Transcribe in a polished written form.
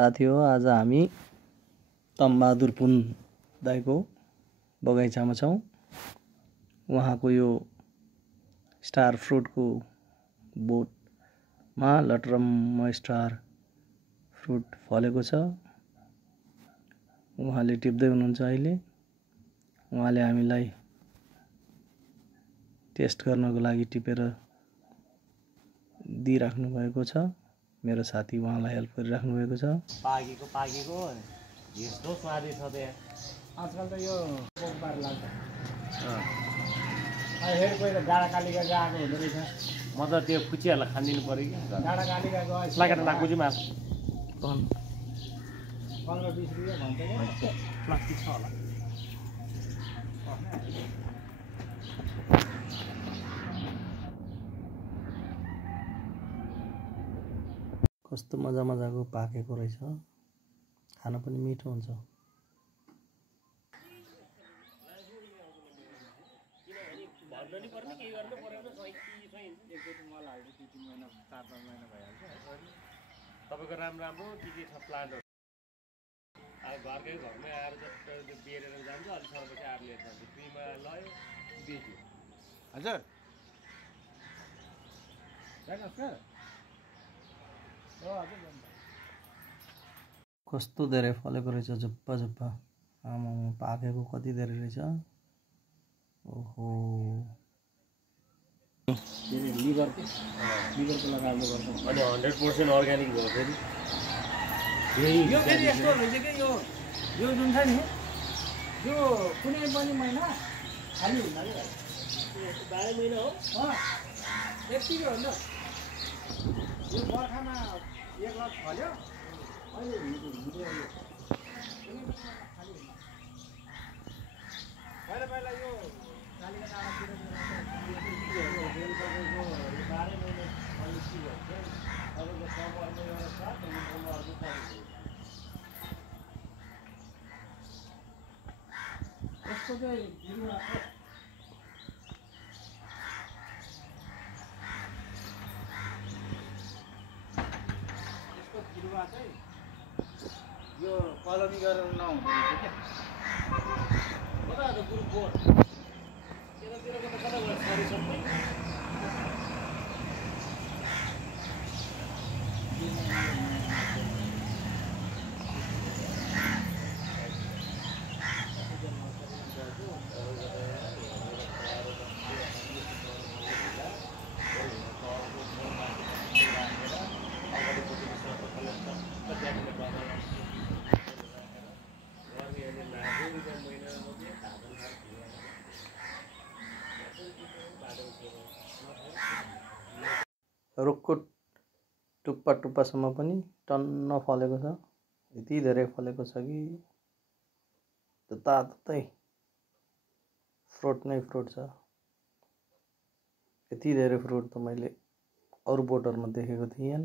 साथी हो। आज हामी तमबहादुर पुन दाइको बगैँचामा छौँ। उहाँको यो स्टार फ्रुटको बोटमा लटरम्म स्टार फ्रुट फलेको छ। उहाँले टिप्दै हुनुहुन्छ अहिले। उहाँले हामीलाई टेस्ट गर्नको लागि टिपेर दिइराख्नु भएको छ। मेरो साथी उहाँलाई हेल्प गरिराख्नु भएको छ। पाकेको यस्तो स्वादी छ त्यहाँ। आजकल त यो पोकबार लाग्छ। हेर कोही त डाँडा कालिका गएको हुँदो रहेछ। म त त्यो कुचियाहरूलाई खानिदिनु पऱ्यो कि डाँडा कालिका गएछ। लागेर नाकुजी मास 15-20 रुपियाँ भन्छ क्या। प्लास्टिक छ होला। कस्तो मजाको पाकेको रहेछ। खान पनि मिठो हुन्छ। तपाईँको राम्रो के छ प्लान्टहरू? अब घरमै आएर जस्तो बेरेर जान्छ, अलि समयपछि आएर लिएर जान्छ। फ्रीमा लयो बेच्यो। हजुर कस्तो धेरै फलेको रहेछ, झुप्पा झुप्पा। आमा पाकेको कति धेरै रहेछ। ओहो, लिभरको लगाउनु पर्छ। अनि 100% अर्ग्यानिक भयो फेरि। यो फेरि यस्तो रहेछ कि यो जुन छ नि, यो कुनै पनि महिना खाली हुँदैन क्या। 12 महिना हो। यतिकै हो नि त। यो बर्खामा 1 लाख फल्यो। अहिले पहिला यो कालिका डाँडातिर यस्तो चाहिँ बिरुवा चाहिँ यो कलमी गरेर नहुँदो रहेछ क्या। कता त गुरु बोट यतातिरको त कता गयो सरी सबै। रुखको टुप्पासम्म पनि टन्न फलेको छ। यति धेरै फलेको छ कि तातै फ्रुट नै फ्रुट छ। यति धेरै फ्रुट त मैले अरू बोटहरूमा देखेको थिएन।